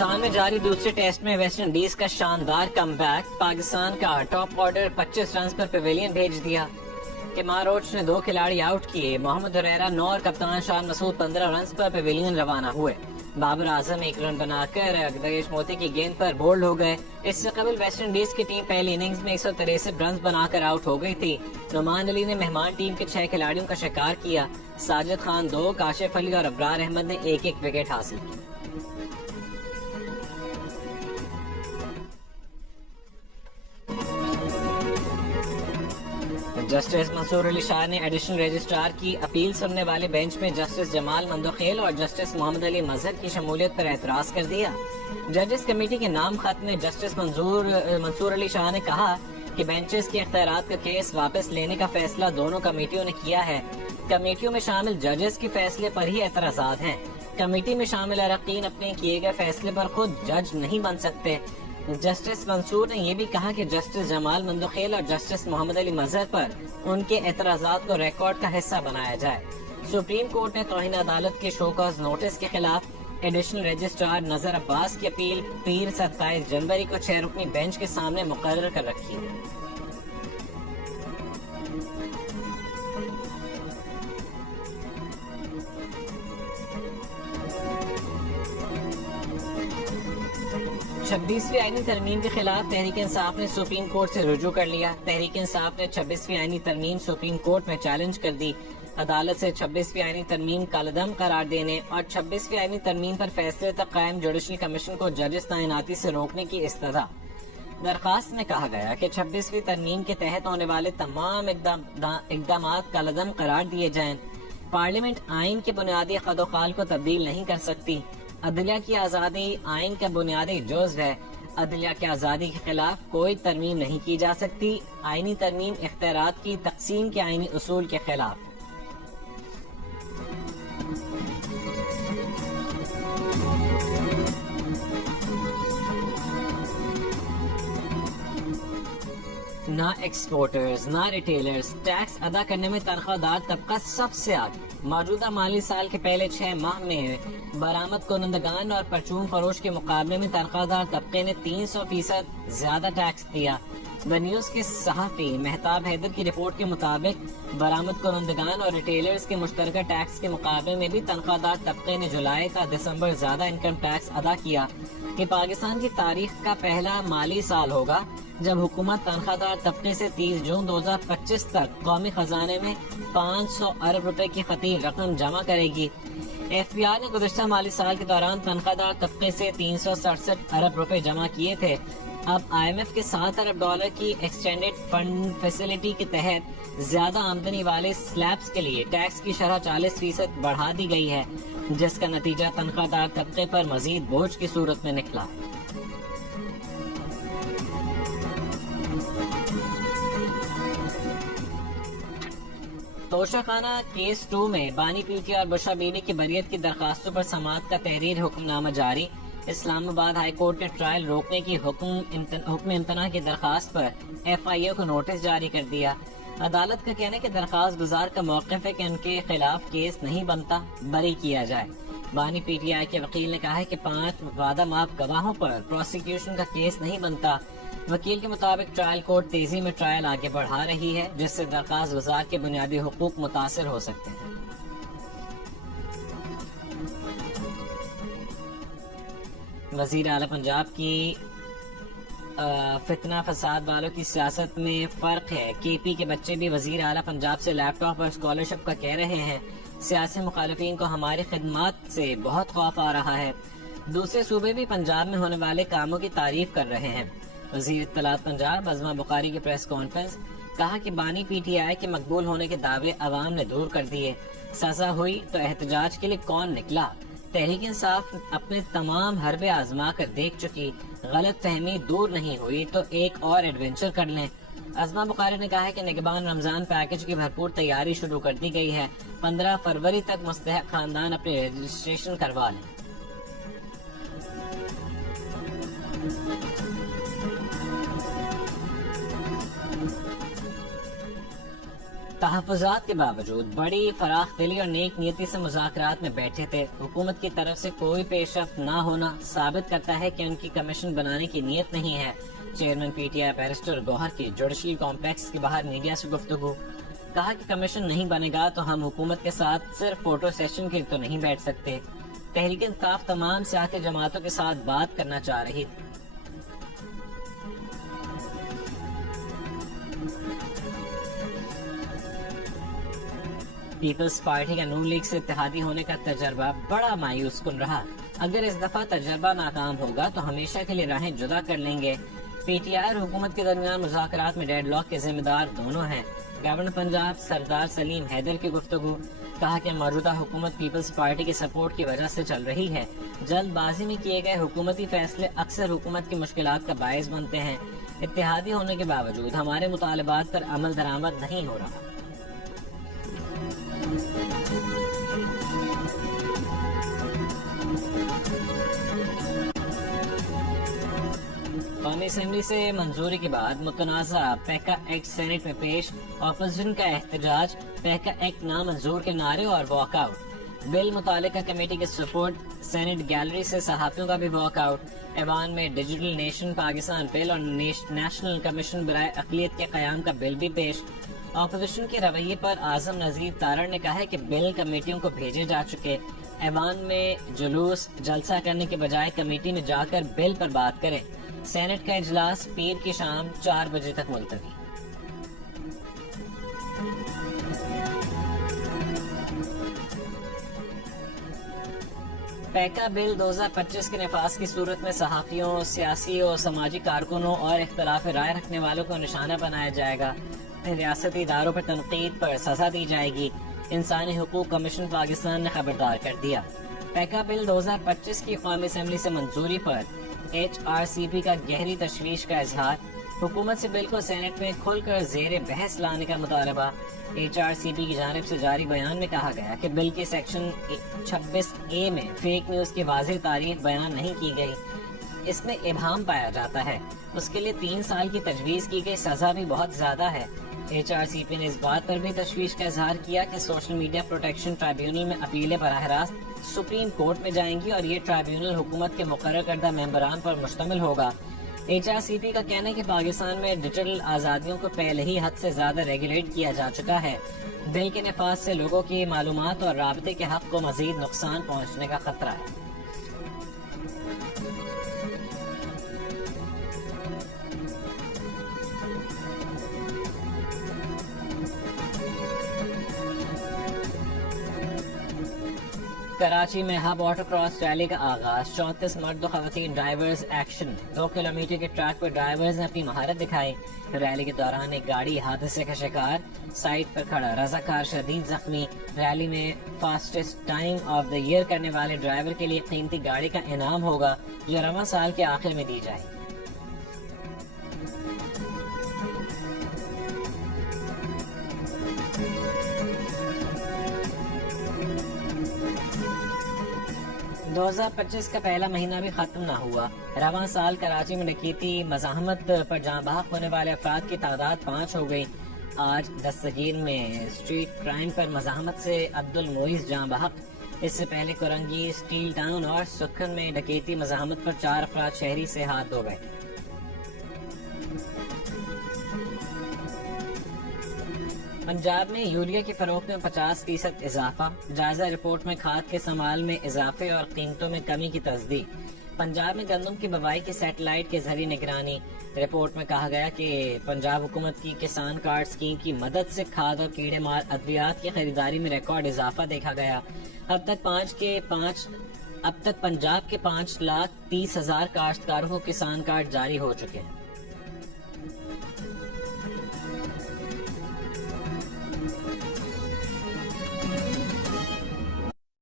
पाकिस्तान में जारी दूसरे टेस्ट में वेस्ट इंडीज का शानदार कमबैक। पाकिस्तान का टॉप ऑर्डर 25 रन पर पवेलियन भेज दिया। केमार रोच ने 2 खिलाड़ी आउट किए। मोहम्मद हुरैरा 9 और कप्तान शान मसूद 15 रन पर पवेलियन रवाना हुए। बाबर आजम 1 रन बनाकर दगेश मोती की गेंद पर बोल्ड हो गए। इससे कबल वेस्ट इंडीज की टीम पहली इनिंग्स में 163 रन बनाकर आउट हो गई थी। नुमान अली ने मेहमान टीम के 6 खिलाड़ियों का शिकार किया। साजिद खान 2, काशिफ अली और अबरार अहमद ने 1-1 विकेट हासिल की। जस्टिस मंसूर अली शाह ने एडिशनल रजिस्ट्रार की अपील सुनने वाले बेंच में जस्टिस जमाल मंदोखेल और जस्टिस मोहम्मद अली मजहर की शमूलियत पर एतराज कर दिया। जजेस कमेटी के नाम खत में जस्टिस मंसूर अली शाह ने कहा कि बेंचेस के इख्तियारात का केस वापस लेने का फैसला दोनों कमेटियों ने किया है। कमेटियों में शामिल जजेस के फैसले पर ही एतराजात हैं। कमेटी में शामिल अरकान अपने किए गए फैसले पर खुद जज नहीं बन सकते। जस्टिस मंसूर ने यह भी कहा कि जस्टिस जमाल मंदोखेल और जस्टिस मोहम्मद अली मजहर पर उनके एतराजात को रिकॉर्ड का हिस्सा बनाया जाए। सुप्रीम कोर्ट ने तौहीन अदालत के शो कॉज नोटिस के खिलाफ एडिशनल रजिस्ट्रार नजर अब्बास की अपील पीर 27 जनवरी को 6 रुकनी बेंच के सामने मुकर्रर कर रखी है। छब्बीसवीं आईनी तरमीम के खिलाफ तहरीक इंसाफ ने सुप्रीम कोर्ट से रुजू कर लिया। तहरीक इंसाफ ने 26वीं आईनी तरमीम सुप्रीम कोर्ट में चैलेंज कर दी। अदालत से 26वीं आईनी तरमीम कलअदम करार देने और 26वीं आईनी तरमीम पर फैसले तक कायम जुडिशल कमीशन को जजेस तैनाती से रोकने की इस्तदा। दरखास्त में कहा गया कि 26वीं तरमीम के तहत होने वाले तमाम इकदाम कलअदम करार दिए जाएं। पार्लियामेंट आइन के बुनियादी कदोकाल को तब्दील नहीं कर सकती। अदलिया की आज़ादी आइन का बुनियादी जुज़्व है। अदलिया की आज़ादी के खिलाफ कोई तरमीम नहीं की जा सकती। आइनी तरमीम इख्तियारात की तकसीम के आइनी उसूल के खिलाफ। ना एक्सपोर्टर्स ना रिटेलर्स टैक्स अदा करने में तनख्वाहदार तबका सबसे आगे। मौजूदा माली साल के पहले 6 माह में बरामद कुनंदगान और परचून फरोश के मुकाबले में तनख्वाहदार तबके ने 300% ज्यादा टैक्स दिया। द न्यूज के सहाफी मेहताब हैदर की रिपोर्ट के मुताबिक बरामद कुनंदगान और रिटेलर्स के मुश्तरका टैक्स के मुकाबले में भी तनख्वाहदार तबके ने जुलाई का दिसंबर ज्यादा इनकम टैक्स अदा किया। कि पाकिस्तान की तारीख का पहला माली साल होगा जब हुकूमत तनख्वाहदार तबके से 30 जून 2025 तक कौमी खजाने में 500 अरब रुपए की खतीर रकम जमा करेगी। FBI ने गुज़श्ता माली साल के दौरान तनख्वाहदार तबके से 367 अरब रुपए जमा किए थे। अब IMF के 7 अरब डॉलर की एक्सटेंडेड फंड फैसिलिटी के तहत ज्यादा आमदनी वाले स्लैब्स के लिए टैक्स की शरह 40% बढ़ा दी गई है, जिसका नतीजा तनख्वाहदार तबके पर मजीद बोझ की सूरत में निकला। तोशाखाना केस 2 में बानी पीटी और बुशरा बीबी की बरियत की दरखास्तों पर समाअत का तहरीर हुक्मनामा जारी। इस्लामाबाद हाई कोर्ट ने ट्रायल रोकने की हुक्म इम्तना की दरखास्त पर FIA को नोटिस जारी कर दिया। अदालत का कहना है कि दरखास्त गुजार का मौक़िफ़ है कि उनके खिलाफ केस नहीं बनता, बरी किया जाए। बानी PTI के वकील ने कहा है कि 5 वादा माफ गवाहों पर प्रोसिक्यूशन का केस नहीं बनता। वकील के मुताबिक ट्रायल कोर्ट तेजी में ट्रायल आगे बढ़ा रही है, जिससे दरखास्त गुजार के बुनियादी हुकूक मुतासर हो सकते हैं। वजीर आला पंजाब की फितना फसाद वालों की सियासत में फर्क है। KP के बच्चे भी वजीर आला पंजाब से लैपटॉप और स्कॉलरशिप का कह रहे हैं। सियासी मुखालिफिन को हमारी खिदमत से बहुत खौफ आ रहा है। दूसरे सूबे भी पंजाब में होने वाले कामों की तारीफ कर रहे हैं। वजीर इत्तलात पंजाब अज़मा बुखारी की प्रेस कॉन्फ्रेंस कहा कि बानी PTI के मकबूल होने के दावे अवाम ने दूर कर दिए। सजा हुई तो एहतजाज के लिए कौन निकला? तहरीक इंसाफ अपने तमाम हरबे आजमा कर देख चुकी, गलत फहमी दूर नहीं हुई तो एक और एडवेंचर कर लें। अज़मा बुखारी ने कहा है कि निगहबान रमजान पैकेज की भरपूर तैयारी शुरू कर दी गई है। 15 फरवरी तक मुस्तहक खानदान अपने रजिस्ट्रेशन करवा लें। तहफ़्फ़ुज़ात के बावजूद बड़ी फराख दिली और नेक नियति से मुज़ाकरात में बैठे थे। हुकूमत की तरफ से कोई पेशरफ्त ना होना साबित करता है कि उनकी कमीशन बनाने की नीयत नहीं है। चेयरमैन पीटीआई बैरिस्टर गौहर की जुडिशल कॉम्प्लेक्स के बाहर मीडिया से गुफ्तगू, कहा कि कमीशन नहीं बनेगा तो हम हुकूमत के साथ सिर्फ फोटो सेशन के तो नहीं बैठ सकते। तहरीक इंसाफ तमाम सियासी जमातों के साथ बात करना चाह रही थी। पीपल्स पार्टी का नून लीग से इत्तेहादी होने का तजर्बा बड़ा मायूस कुन रहा। अगर इस दफा तजर्बा नाकाम होगा तो हमेशा के लिए राहें जुदा कर लेंगे। पीटीआई और हुकूमत के दरमियान मुज़ाकरात में डेडलॉक के जिम्मेदार दोनों हैं। गवर्नर पंजाब सरदार सलीम हैदर की गुफ्तगू, कहा कि मौजूदा हुकूमत पीपल्स पार्टी की सपोर्ट की वजह से चल रही है। जल्दबाजी में किए गए हुकूमती फैसले अक्सर हुकूमत की मुश्किलात का बायस बनते हैं। इत्तेहादी होने के बावजूद हमारे मुतालबात पर अमल दरामद नहीं हो रहा। कौमी असेंबली से मंजूरी के बाद मुतनाज़ा पैका एक्ट सेनेट में पेश, अपोजिशन का एहतजाज, पैका एक्ट नामंजूर के नारे और वॉकआउट। बिल मुतालिका कमेटी के सपोर्ट, सेनेट गैलरी से सहाफियों का भी वॉकआउट। ऐवान में डिजिटल नेशन पाकिस्तान बिल और नेशनल कमीशन बराए अक़लियत के क़याम का बिल भी पेश। अपोजिशन के रवैये पर आज़म नज़ीर तारड़ ने कहा है कि बिल कमेटियों को भेजे जा चुके। ऐवान में जुलूस जलसा करने के बजाय कमेटी में जाकर बिल पर बात करें। सेनेट का इजलास पीर की शाम 4 बजे तक मुलतवी। पैका बिल 2025 के नफाज की सूरत में सहाफियों, सियासी और समाजी कारकुनों और इख्तलाफ राय रखने वालों को निशाना बनाया जाएगा। रियासती इदारों पर तनकीद पर सजा दी जाएगी। इंसानी हुकूक कमीशन पाकिस्तान ने खबरदार कर दिया। पैका बिल 2025 की कौमी असेंबली से मंजूरी पर HRCP का गहरी तशवीश का इजहार। हुकूमत से बिल को सेनेट में खुलकर ज़ेरे बहस लाने का मुतालबा। HRCP की जानिब से जारी बयान में कहा गया कि बिल के सेक्शन 26A में फेक न्यूज़ की वाज़ेह तारीख बयान नहीं की गई। इसमें इबहाम पाया जाता है। उसके लिए 3 साल की तजवीज़ की गई सज़ा भी बहुत ज़्यादा है। HRCP ने इस बात पर भी तशवीश का इजहार किया कि सोशल मीडिया प्रोटेक्शन ट्राइब्यूनल में अपीलें बराह रास्त सुप्रीम कोर्ट में जाएंगी और ये ट्राइब्यूनल हुकूमत के मुकर्रर करदा मेंबरान पर मुश्तमिल होगा। HRCP का कहना है कि पाकिस्तान में डिजिटल आज़ादियों को पहले ही हद से ज़्यादा रेगुलेट किया जा चुका है। बिल के नफाज से लोगों की मालूमात और राबते के हक को मजीद नुकसान पहुँचने का खतरा है। कराची में हब ऑटो क्रॉस रैली का आगाज। 34 मर्द और खवातीन ड्राइवर्स एक्शन। 2 किलोमीटर के ट्रैक पर ड्राइवर्स ने अपनी महारत दिखाई। रैली के दौरान एक गाड़ी हादसे का शिकार, साइड पर खड़ा रजाकार शदीद जख्मी। रैली में fastest time of the year करने वाले ड्राइवर के लिए कीमती गाड़ी का इनाम होगा जो रवां साल के आखिर में दी जाएगी। – 2025 का पहला महीना भी खत्म ना हुआ। रवां साल कराची में डकैती मज़ाहमत पर जाँ बहक होने वाले अफराद की तादाद 5 हो गई। आज दस्तगीर में स्ट्रीट क्राइम पर मज़ाहमत से अब्दुल मोइस जाँ बहक। इससे पहले कोरंगी, स्टील टाउन और सुखन में डकैती मज़ाहमत पर 4 अफराद शहरी से हाथ धो गए। पंजाब में यूरिया की फरोख्त में 50% इजाफा। जायजा रिपोर्ट में खाद के इस्तेमाल में इजाफे और कीमतों में कमी की तस्दीक। पंजाब में गंदम की बुवाई की सैटेलाइट के जरिए निगरानी। रिपोर्ट में कहा गया कि पंजाब हुकूमत की किसान कार्ड स्कीम की मदद से खाद और कीड़े मार अद्वियात की खरीदारी में रिकॉर्ड इजाफा देखा गया। अब तक पंजाब के 5,30,000 काश्तकारों को किसान कार्ड जारी हो चुके हैं।